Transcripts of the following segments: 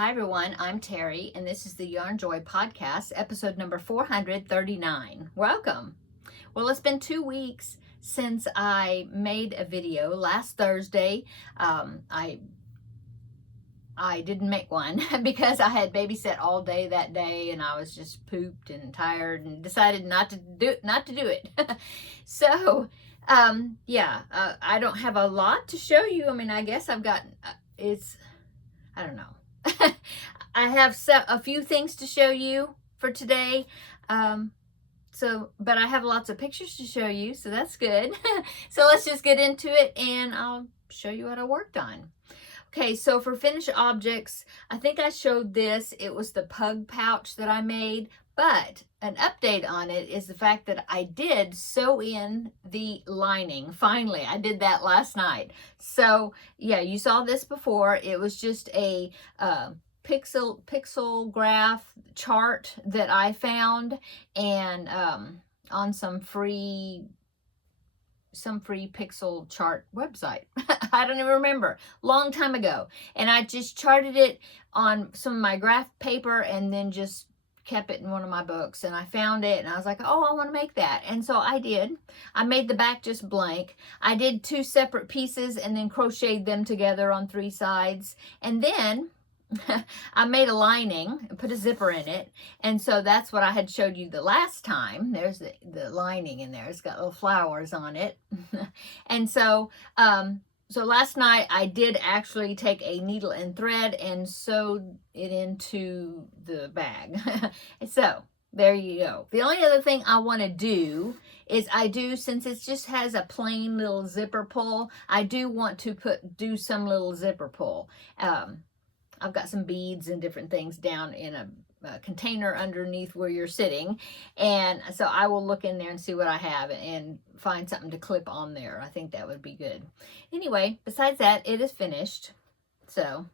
Hi everyone, I'm Terry and this is the Yarn Joy Podcast, episode number 439. Welcome. Well, it's been 2 weeks since I made a video. Last Thursday, I didn't make one because I had babysat all day that day and I was just pooped and tired and decided not to do it. So, I don't have a lot to show you. I mean, I guess I've got I don't know. I have a few things to show you for today. But I have lots of pictures to show you, so that's good. So let's just get into it and I'll show you what I worked on. Okay, so for finished objects, I think I showed this. It was the pug pouch that I made, but an update on it is the fact that I did sew in the lining. Finally, I did that last night. So yeah, you saw this before. It was just a pixel graph chart that I found and on some free pixel chart website. I don't even remember, long time ago. And I just charted it on some of my graph paper and then just kept it in one of my books, and I found it and I was like, oh, I want to make that. And so I did. I made the back just blank. I did 2 separate pieces and then crocheted them together on 3 sides. And then I made a lining and put a zipper in it. And so that's what I had showed you the last time. There's the lining in there. It's got little flowers on it. And so, so last night I did actually take a needle and thread and sewed it into the bag. So there you go. The only other thing I want to do is since it just has a plain little zipper pull, I do want to do some little zipper pull. I've got some beads and different things down in a container underneath where you're sitting, and so I will look in there and see what I have and find something to clip on there. I think that would be good. Anyway, besides that, it is finished. So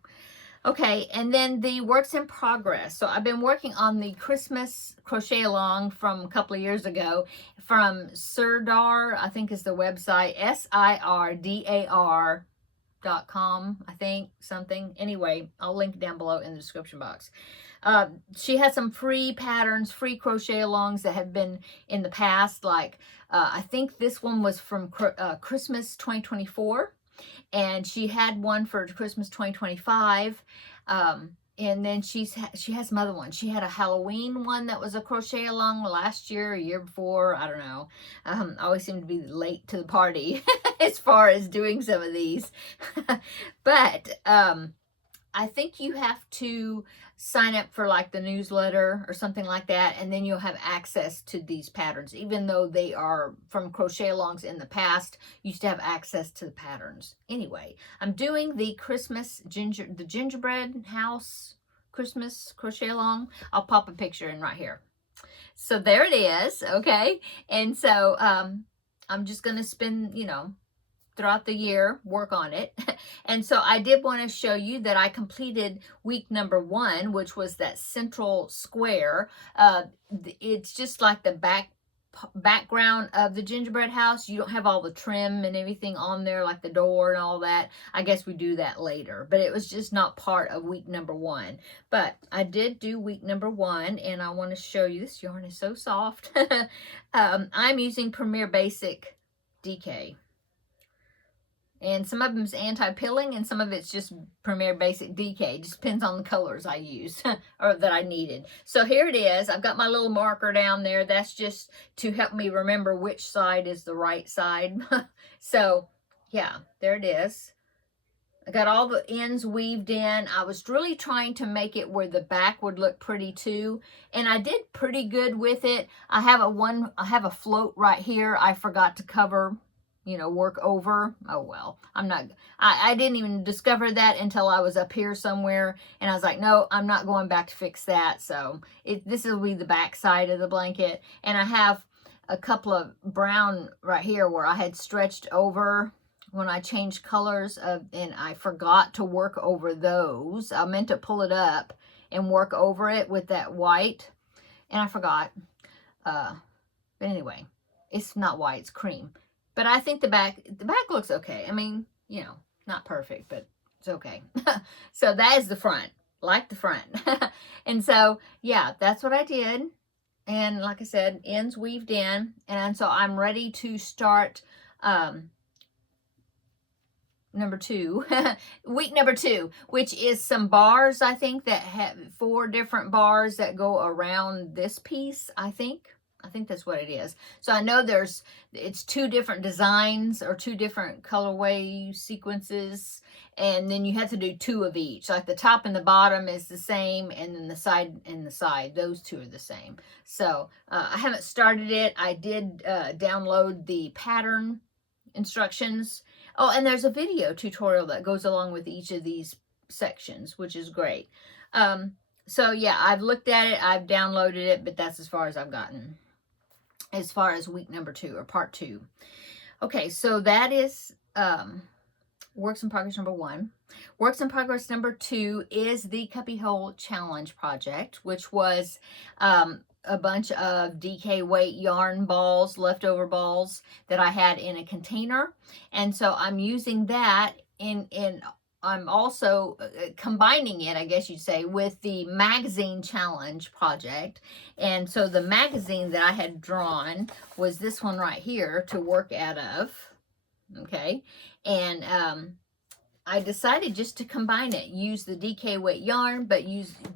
okay, and then the works in progress. So I've been working on the Christmas crochet along from a couple of years ago from Sirdar, I think is the website, SIRDAR.com, I think, something. Anyway, I'll link it down below in the description box. She has some free patterns, free crochet alongs that have been in the past. Like, I think this one was from Christmas 2024. And she had one for Christmas 2025. And then she has some other ones. She had a Halloween one that was a crochet along last year, a year before. I don't know. I always seem to be late to the party as far as doing some of these. But I think you have to sign up for like the newsletter or something like that, and then you'll have access to these patterns. Even though they are from crochet alongs in the past, you used to have access to the patterns. Anyway, I'm doing the gingerbread house Christmas crochet along. I'll pop a picture in right here. So there it is, okay? And so I'm just going to spend, throughout the year, work on it. And so I did want to show you that I completed week number 1, which was that central square. It's just like the background of the gingerbread house. You don't have all the trim and everything on there, like the door and all that. I guess we do that later, but it was just not part of week number 1. But I did do week number 1, and I want to show you. This yarn is so soft. I'm using Premier Basic DK. And some of them is anti-pilling, and some of it's just Premier Basic DK. Just depends on the colors I use or that I needed. So here it is. I've got my little marker down there. That's just to help me remember which side is the right side. So yeah, there it is. I got all the ends weaved in. I was really trying to make it where the back would look pretty too, and I did pretty good with it. I have a float right here. I forgot to cover, work over. Oh, well, I didn't even discover that until I was up here somewhere, and I was like, no, I'm not going back to fix that. So this will be the back side of the blanket, and I have a couple of brown right here where I had stretched over when I changed colors and I forgot to work over those. I meant to pull it up and work over it with that white, and I forgot. But anyway, it's not white, it's cream. But I think the back looks okay. I mean, not perfect, but it's okay. So that is the front. like the front. And so, yeah, that's what I did. And like I said, ends weaved in. And so I'm ready to start number 2, week number 2, which is some bars, I think, that have 4 different bars that go around this piece, I think. I think that's what it is. So I know it's 2 different designs or 2 different colorway sequences, and then you have to do 2 of each. Like the top and the bottom is the same, and then the side and the side, those 2 are the same. So I haven't started it. I did download the pattern instructions. Oh, and there's a video tutorial that goes along with each of these sections, which is great. So yeah, I've looked at it, I've downloaded it, but that's as far as I've gotten as far as week number 2 or part 2. Okay, so that is works in progress number 1. Works in progress number 2 is the Cubbyhole Challenge project, which was a bunch of DK weight yarn balls, leftover balls that I had in a container. And so I'm using that I'm also combining it, I guess you'd say, with the magazine challenge project. And so the magazine that I had drawn was this one right here to work out of. Okay. And I decided just to combine it, use the DK weight yarn, but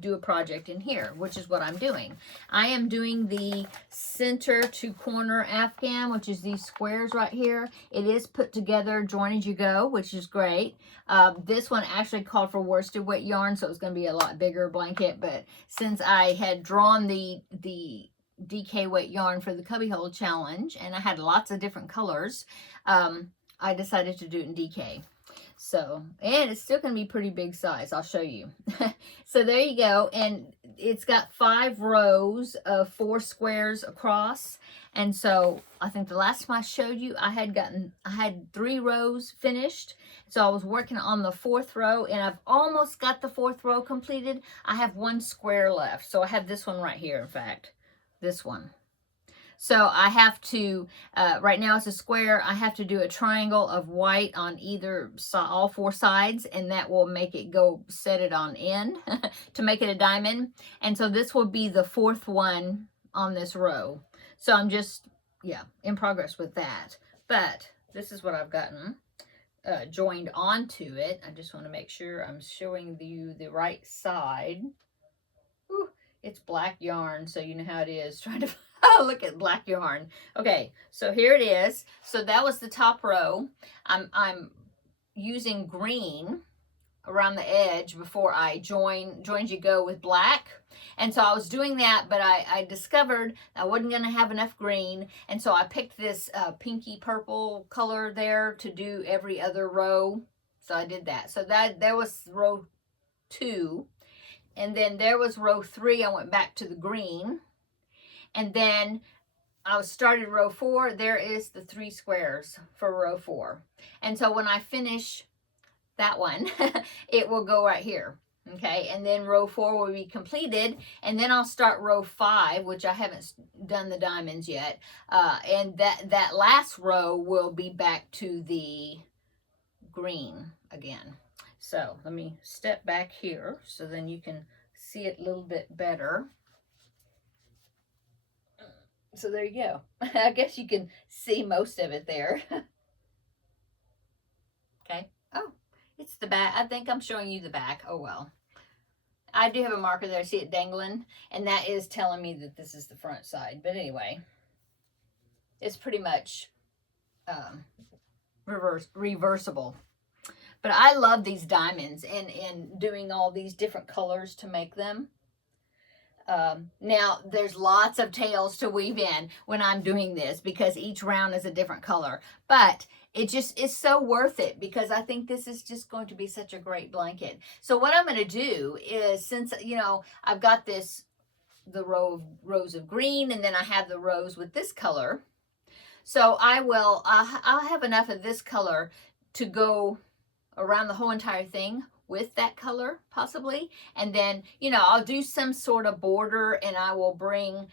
do a project in here, which is what I'm doing. I am doing the center to corner Afghan, which is these squares right here. It is put together, join as you go, which is great. This one actually called for worsted weight yarn, so it's going to be a lot bigger blanket, but since I had drawn the DK weight yarn for the Cubbyhole Challenge, and I had lots of different colors, I decided to do it in DK. So, and it's still going to be pretty big size. I'll show you. So there you go. And it's got 5 rows of 4 squares across. And so I think the last time I showed you, I had 3 rows finished. So I was working on the 4th row, and I've almost got the 4th row completed. I have 1 square left. So I have this one right here, in fact, this one. So I have to, right now it's a square, I have to do a triangle of white on either side, all 4 sides, and that will make it go, set it on end to make it a diamond. And so this will be the 4th one on this row. So I'm just, yeah, in progress with that. But this is what I've gotten joined onto it. I just want to make sure I'm showing you the right side. Whew, it's black yarn, so you know how it is trying to... Oh, look at black yarn. Okay, so here it is. So that was the top row. I'm using green around the edge before I joined you go with black. And so I was doing that, but I discovered I wasn't going to have enough green. And so I picked this pinky purple color there to do every other row. So I did that. So there was row 2. And then there was row 3. I went back to the green. And then I started row 4. There is the 3 squares for row 4. And so when I finish that one, it will go right here. Okay, and then row 4 will be completed, and then I'll start row 5, which I haven't done the diamonds yet. And that last row will be back to the green again. So let me step back here so then you can see it a little bit better. So there you go. I guess you can see most of it there. Okay. Oh, it's the back. I think I'm showing you the back. Oh, well. I do have a marker there. See it dangling? And that is telling me that this is the front side. But anyway, it's pretty much reversible. But I love these diamonds and doing all these different colors to make them. Now there's lots of tails to weave in when I'm doing this because each round is a different color, but it just is so worth it because I think this is just going to be such a great blanket. So what I'm going to do is, since, you know, I've got the rows of green, and then I have the rows with this color. So I'll have enough of this color to go around the whole entire thing with that color possibly, and then, you know, I'll do some sort of border, and I will bring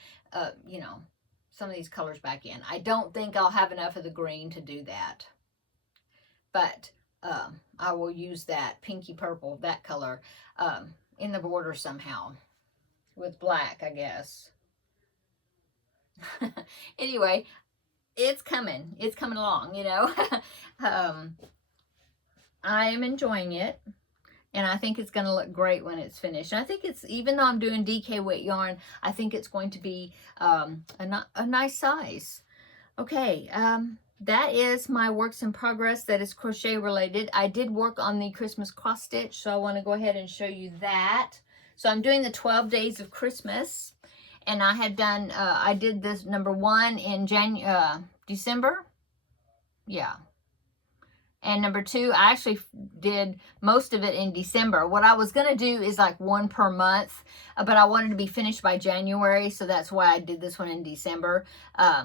you know, some of these colors back in. I don't think I'll have enough of the green to do that, but I will use that pinky purple, that color, in the border somehow with black, I guess. Anyway, it's coming. It's coming along, you know. I am enjoying it. And I think it's going to look great when it's finished. And I think it's, even though I'm doing DK weight yarn, I think it's going to be a nice size. Okay, that is my works in progress that is crochet related. I did work on the Christmas cross stitch, so I want to go ahead and show you that. So I'm doing the 12 days of Christmas, and I had done, I did this number 1 in December. Yeah. And number 2, I actually did most of it in December. What I was going to do is like 1 per month, but I wanted to be finished by January, so that's why I did this one in December,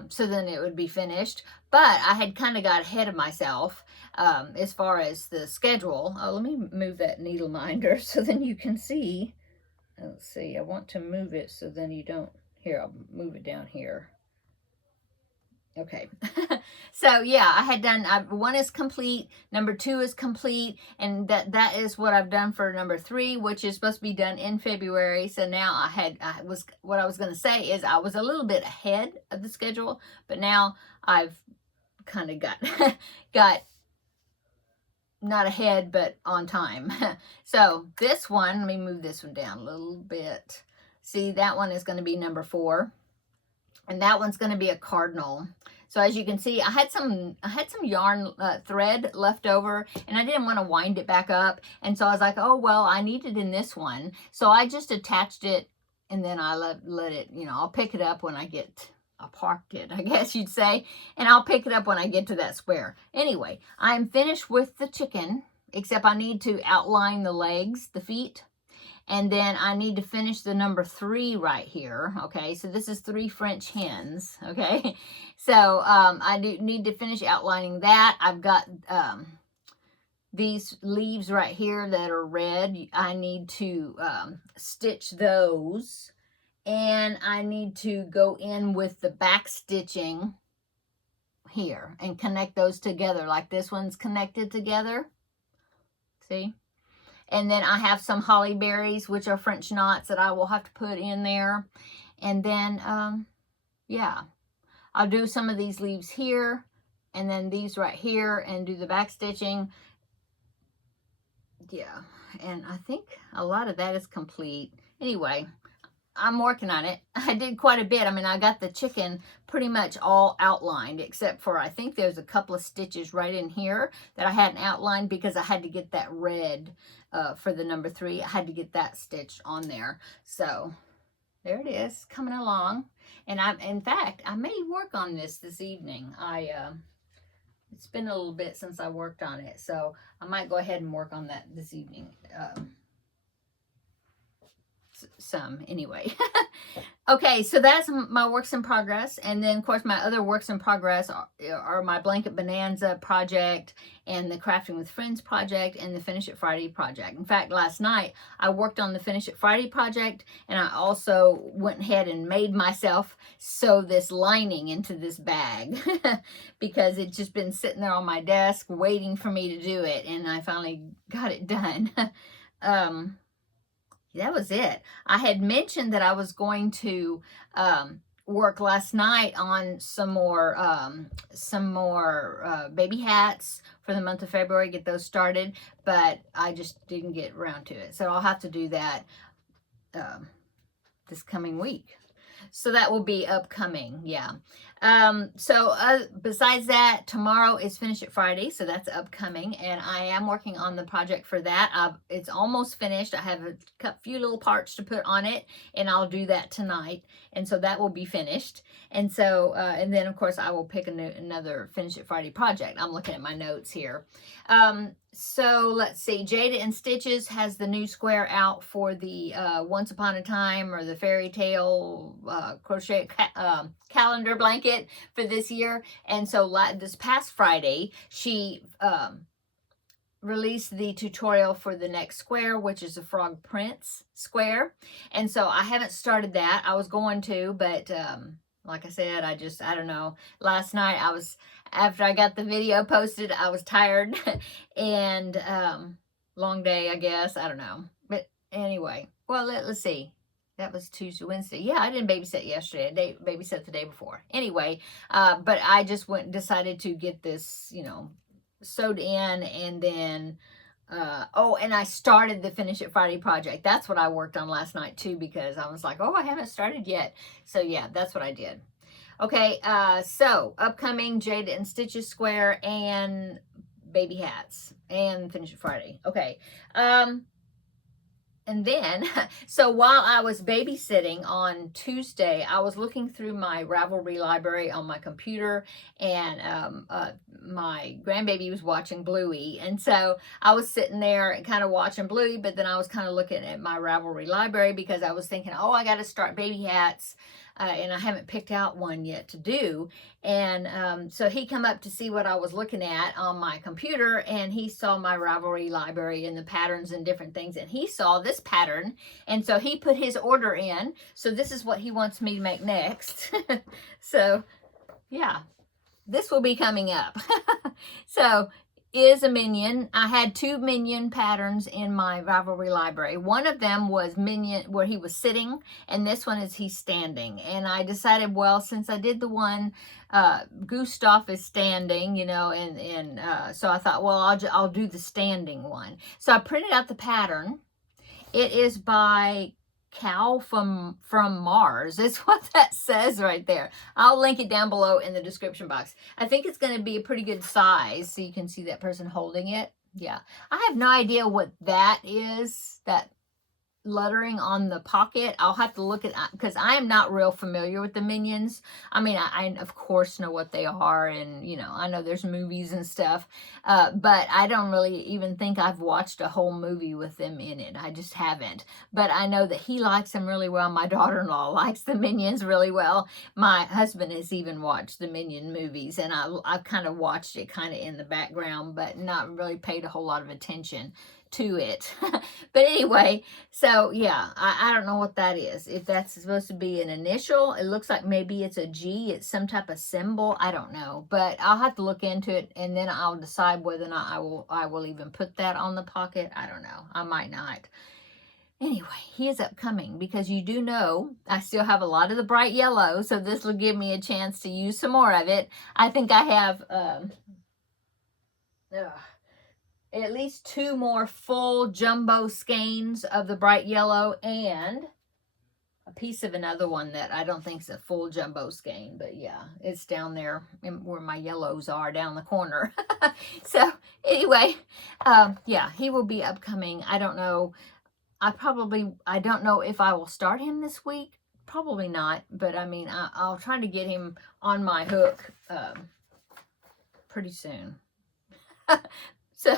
so then it would be finished. But I had kind of got ahead of myself as far as the schedule. Oh, let me move that needle minder so then you can see. Let's see, I want to move it so then you don't, here, I'll move it down here. Okay. So yeah, I had done, 1 is complete, number 2 is complete, and that is what I've done for number 3, which is supposed to be done in February. So now what I was going to say is I was a little bit ahead of the schedule, but now I've kind of got not ahead, but on time. So this one, let me move this one down a little bit. See, that one is going to be number 4. And that one's going to be a cardinal. So as you can see, I had some yarn thread left over, and I didn't want to wind it back up. And so I was like, oh, well, I need it in this one. So I just attached it, and then I let it, you know, I'll pick it up when I parked it, I guess you'd say. And I'll pick it up when I get to that square. Anyway, I'm finished with the chicken, except I need to outline the legs, the feet. And then I need to finish the number 3 right here. Okay, so this is 3 French hens. Okay, so I do need to finish outlining that. I've got these leaves right here that are red. I need to stitch those. And I need to go in with the back stitching here and connect those together like this one's connected together. See? And then I have some holly berries, which are French knots that I will have to put in there. And then, yeah, I'll do some of these leaves here and then these right here and do the back stitching. Yeah, and I think a lot of that is complete. Anyway, I'm working on it. I did quite a bit. I mean, I got the chicken pretty much all outlined, except for I think there's a couple of stitches right in here that I hadn't outlined because I had to get that red for the number 3. I had to get that stitched on there. So there it is, coming along. And in fact, I may work on this evening. It's been a little bit since I worked on it, so I might go ahead and work on that this evening. Some anyway. Okay, so that's my works in progress, and then of course my other works in progress are my Blanket Bonanza project and the Crafting with Friends project and the Finish It Friday project. In fact, last night I worked on the Finish It Friday project, and I also went ahead and made myself sew this lining into this bag because it's just been sitting there on my desk waiting for me to do it, and I finally got it done. That was it. I had mentioned that I was going to work last night on some more baby hats for the month of February, get those started, but I just didn't get around to it. So I'll have to do that this coming week. So that will be upcoming, yeah. Besides that, tomorrow is Finish It Friday, so that's upcoming, and I am working on the project for that. It's almost finished. I have a few little parts to put on it, and I'll do that tonight, and so that will be finished. And so, and then of course I will pick another Finish It Friday project. I'm looking at my notes here. So let's see, Jada and Stitches has the new square out for the Once Upon a Time or the Fairy Tale crochet calendar blanket for this year. And so this past Friday, she released the tutorial for the next square, which is a Frog Prince square. And so I haven't started that. I was going to, but like I said, I don't know. Last night after I got the video posted, I was tired and long day, I guess. I don't know. But anyway, well, let's see. That was Tuesday, Wednesday. Yeah, I didn't babysit yesterday. I babysat the day before. Anyway, but I just decided to get this, sewed in, and then, oh, and I started the Finish It Friday project. That's what I worked on last night too, because I was like, oh, I haven't started yet. So yeah, that's what I did. Okay, so upcoming Jade and Stitches Square and baby hats and Finish It Friday. Okay, and then, so while I was babysitting on Tuesday, I was looking through my Ravelry library on my computer, and my grandbaby was watching Bluey. And so I was sitting there and kind of watching Bluey, but then I was kind of looking at my Ravelry library because I was thinking, oh, I got to start baby hats. And I haven't picked out one yet to do. And so he come up to see what I was looking at on my computer, and he saw my Ravelry library and the patterns and different things, and he saw this pattern, and so he put his order in. So this is what he wants me to make next. So yeah, this will be coming up. So is a Minion. I had 2 Minion patterns in my Ravelry library. One of them was Minion where he was sitting, and this one is he's standing. And I decided, well, since I did the one Gustav is standing, and so I thought, well, I'll do the standing one. So I printed out the pattern. It is by Cow from Mars. It's what that says right there. I'll link it down below in the description box. I think it's going to be a pretty good size, so you can see that person holding it. Yeah, I have no idea what that is, that lettering on the pocket. I'll have to look at, because I am not real familiar with the Minions. I mean, I of course know what they are, and I know there's movies and stuff, but I don't really even think I've watched a whole movie with them in it. I just haven't. But I know that he likes them really well. My daughter-in-law likes the Minions really well. My husband has even watched the Minion movies, and I've kind of watched it kind of in the background, but not really paid a whole lot of attention to it. But anyway, so yeah, I don't know what that is. If that's supposed to be an initial, it looks like maybe it's a G. It's some type of symbol. I don't know, but I'll have to look into it, and then I'll decide whether or not I will even put that on the pocket. I don't know. I might not. Anyway, he is upcoming, because you do know I still have a lot of the bright yellow, so this will give me a chance to use some more of it. I think I have at least 2 more full jumbo skeins of the bright yellow, and a piece of another one that I don't think is a full jumbo skein, but yeah, it's down there where my yellows are, down the corner. So anyway, yeah, he will be upcoming. I don't know. I don't know if I will start him this week. Probably not, but I mean, I'll try to get him on my hook pretty soon. So,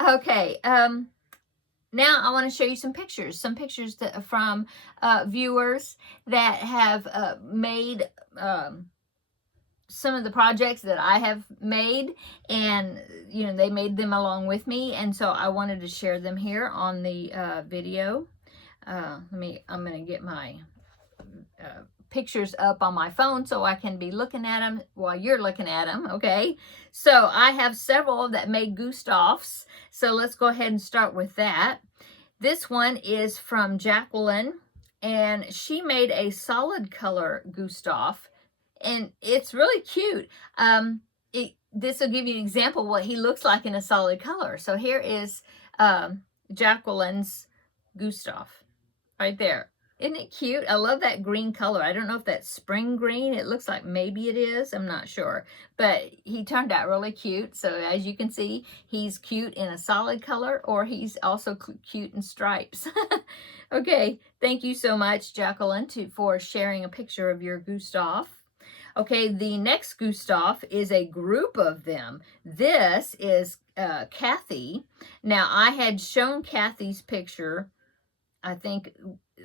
okay, now I want to show you some pictures from viewers that have made some of the projects that I have made, and they made them along with me, and so I wanted to share them here on the video. I'm going to get my pictures up on my phone so I can be looking at them while you're looking at them. Okay, so I have several that made Gustavs, so let's go ahead and start with that. This one is from Jacqueline, and she made a solid color Gustav, and it's really cute. This will give you an example of what he looks like in a solid color. So here is Jacqueline's Gustav right there. Isn't it cute? I love that green color. I don't know if that's spring green. It looks like maybe it is. I'm not sure. But he turned out really cute. So as you can see, he's cute in a solid color, or he's also cute in stripes. Okay, thank you so much, Jacqueline, for sharing a picture of your Gustav. Okay, the next Gustav is a group of them. This is Kathy. Now, I had shown Kathy's picture, I think,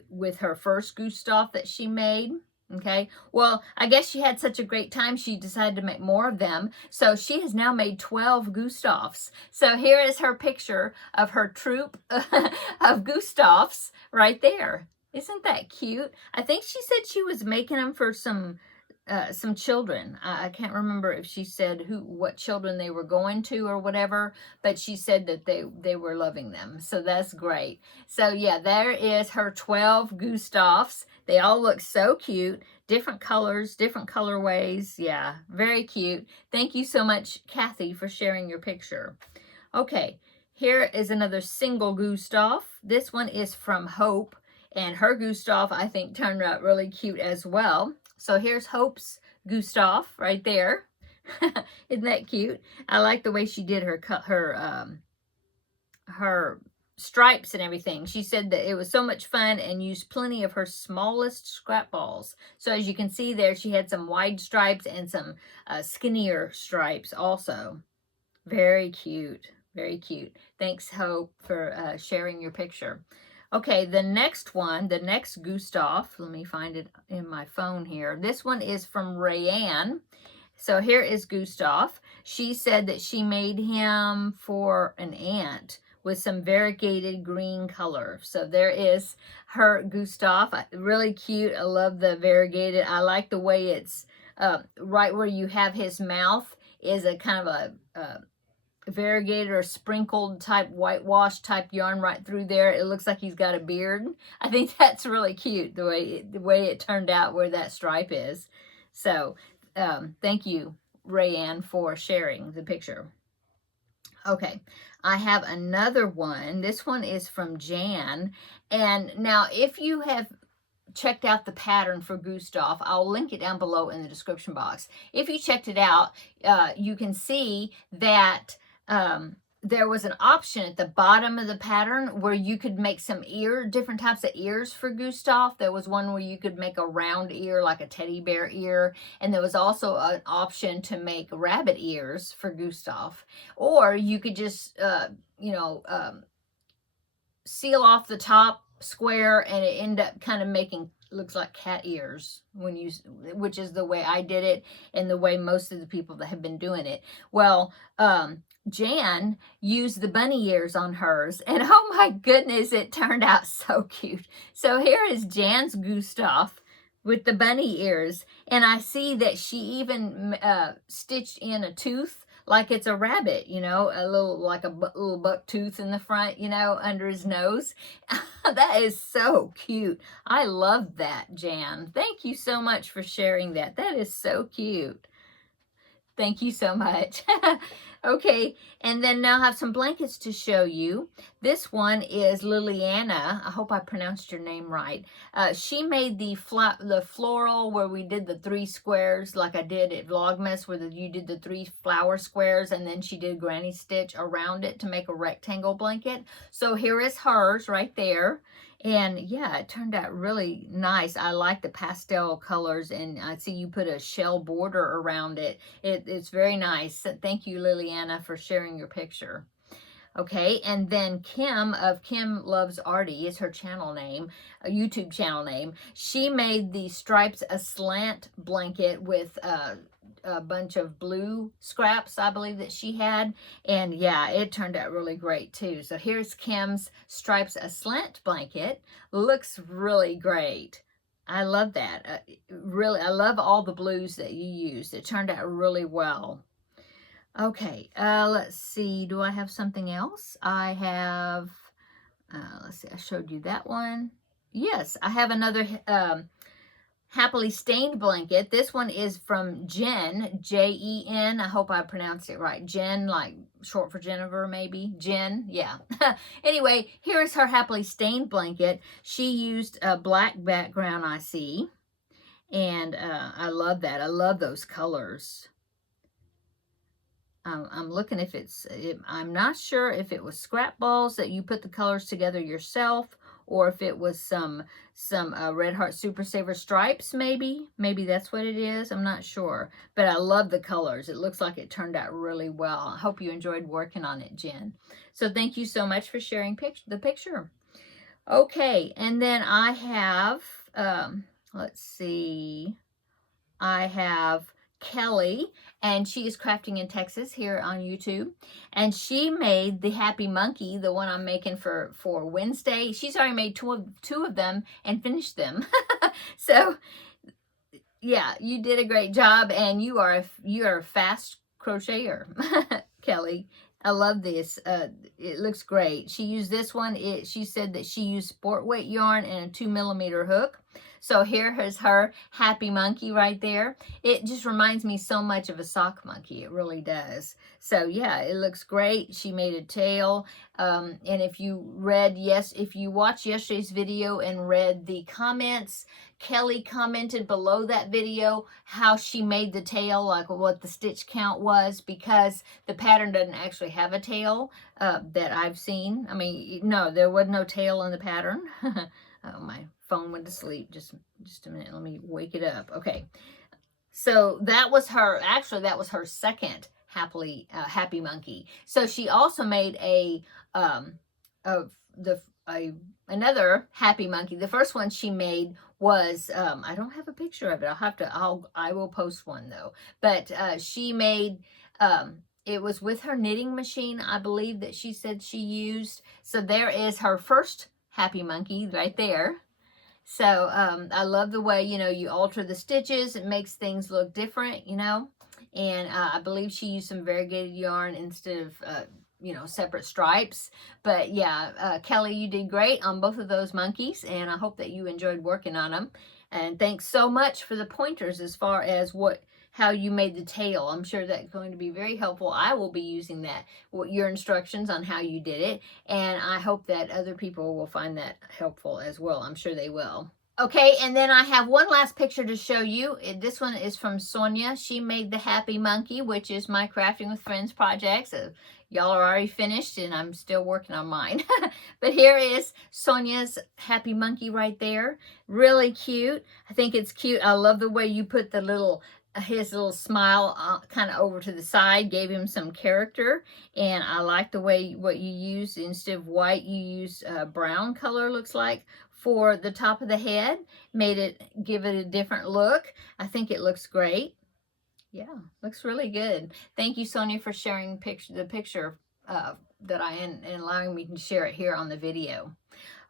with her first Gustav that she made. Okay, well, I guess she had such a great time, she decided to make more of them. So she has now made 12 Gustavs. So here is her picture of her troop of Gustavs right there. Isn't that cute? I think she said she was making them for some some children. I can't remember if she said what children they were going to or whatever, but she said that they were loving them. So that's great. So yeah, there is her 12 Gustavs. They all look so cute. Different colors, different colorways. Yeah, very cute. Thank you so much, Kathy, for sharing your picture. Okay, here is another single Gustav. This one is from Hope, and her Gustav, I think, turned out really cute as well. So here's Hope's Gustav right there. Isn't that cute? I like the way she did her stripes and everything. She said that it was so much fun and used plenty of her smallest scrap balls. So as you can see there, she had some wide stripes and some skinnier stripes also. Very cute. Very cute. Thanks, Hope, for sharing your picture. Okay, the next one, the next Gustav, let me find it in my phone here. This one is from Rayanne. So here is Gustav. She said that she made him for an aunt with some variegated green color. So there is her Gustav. Really cute. I love the variegated. I like the way it's right where you have his mouth is a kind of a variegated or sprinkled type whitewash type yarn right through there. It looks like he's got a beard. I think that's really cute the way it turned out where that stripe is. So thank you, Rayanne, for sharing the picture. Okay, I have another one. This one is from Jan. And now if you have checked out the pattern for Gustav, I'll link it down below in the description box. If you checked it out, you can see that there was an option at the bottom of the pattern where you could make some different types of ears for Gustav. There was one where you could make a round ear like a teddy bear ear, and there was also an option to make rabbit ears for Gustav. Or you could just, seal off the top square and it end up kind of making looks like cat ears which is the way I did it and the way most of the people that have been doing it. Well, Jan used the bunny ears on hers, and oh my goodness, it turned out so cute. So here is Jan's Gustav with the bunny ears, and I see that she even stitched in a tooth like it's a rabbit, a little buck tooth in the front, under his nose. That is so cute. I love that, Jan. Thank you so much for sharing that. That is so cute. Thank you so much. Okay, and then now I have some blankets to show you. This one is Liliana. I hope I pronounced your name right. She made the floral where we did the 3 squares like I did at Vlogmas, where you did the 3 flower squares, and then she did granny stitch around it to make a rectangle blanket. So here is hers right there. And yeah, it turned out really nice. I like the pastel colors, and I see you put a shell border around it. It's very nice. Thank you, Liliana, for sharing your picture. Okay, and then Kim of Kim Loves Artie is her channel name, a YouTube channel name. She made the Stripes Aslant blanket with a bunch of blue scraps, I believe, that she had. And yeah, it turned out really great too. So here's Kim's Stripes Aslant blanket. Looks really great. I love that. Really, I love all the blues that you used. It turned out really well. Okay, let's see. Do I have something else? I have, let's see, I showed you that one. Yes, I have another Happily Stained blanket. This one is from Jen, Jen. I hope I pronounced it right. Jen, like short for Jennifer, maybe. Jen, yeah. Anyway, here is her Happily Stained blanket. She used a black background, I see. And I love that. I love those colors. I'm looking I'm not sure if it was scrap balls that you put the colors together yourself, or if it was some Red Heart Super Saver stripes, maybe that's what it is. I'm not sure, but I love the colors. It looks like it turned out really well. I hope you enjoyed working on it, Jen. So thank you so much for sharing the picture. Okay, and then I have, let's see, I have Kelly, and she is crafting in Texas here on YouTube, and she made the Happy Monkey, the one I'm making for Wednesday. She's already made two of them and finished them. So Yeah, you did a great job, and you are a fast crocheter, Kelly. I love this. It looks great. She used this one. She said that she used sport weight yarn and a 2mm hook. So here is her happy monkey right there. It just reminds me so much of a sock monkey. It really does. So yeah, it looks great. She made a tail. And if you watched yesterday's video and read the comments, Kelly commented below that video how she made the tail, like what the stitch count was, because the pattern doesn't actually have a tail that I've seen. I mean, no, there was no tail in the pattern. Oh, my phone went to sleep. Just a minute. Let me wake it up. Okay. So that was her, actually, that was her second happy monkey. So she also made another happy monkey. The first one she made was, I don't have a picture of it. I will post one though. But she made, it was with her knitting machine, I believe, that she said she used. So there is her first happy monkey right there. So I love the way, you alter the stitches. It makes things look different, And I believe she used some variegated yarn instead of, separate stripes. But yeah, Kelly, you did great on both of those monkeys. And I hope that you enjoyed working on them. And thanks so much for the pointers as far as how you made the tail. I'm sure that's going to be very helpful. I will be using that, your instructions on how you did it, and I hope that other people will find that helpful as well. I'm sure they will. Okay, and then I have one last picture to show you. This one is from Sonia. She made the Happy Monkey, which is my Crafting with Friends project. So y'all are already finished, and I'm still working on mine. But here is Sonia's Happy Monkey right there. Really cute. I think it's cute. I love the way you put his little smile kind of over to the side, gave him some character. And I like the way what you used. Instead of white, you used brown color, looks like, for the top of the head. Give it a different look. I think it looks great. Yeah, looks really good. Thank you, Sonia, for sharing the picture that and allowing me to share it here on the video.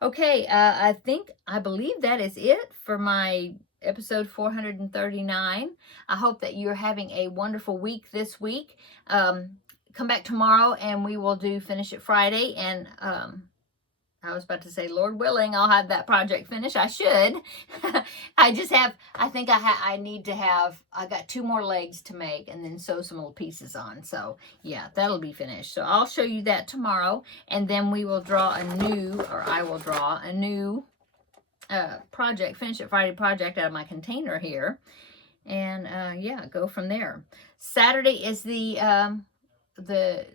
Okay, I believe that is it for my episode 439. I hope that you're having a wonderful week this week. Come back tomorrow and we will do Finish It Friday. And I was about to say, Lord willing, I'll have that project finished. I should. I got 2 more legs to make and then sew some little pieces on. So yeah, that'll be finished. So I'll show you that tomorrow. And then we will I will draw a new project, Finish It Friday project out of my container here. And yeah, go from there. Saturday is the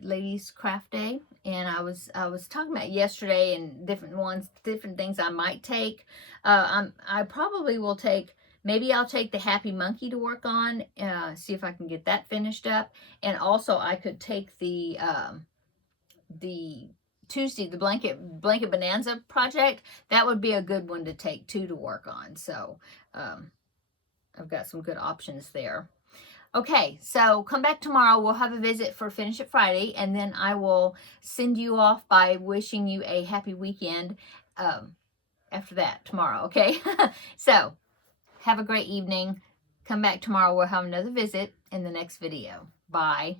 ladies craft day, and I was talking about yesterday and different things I might take. I probably will take, maybe I'll take the Happy Monkey to work on, see if I can get that finished up. And also I could take the Tuesday, the blanket bonanza project. That would be a good one to take too, to work on. So I've got some good options there. Okay, so come back tomorrow. We'll have a visit for Finish It Friday, and then I will send you off by wishing you a happy weekend after that tomorrow, okay? So have a great evening. Come back tomorrow. We'll have another visit in the next video. Bye.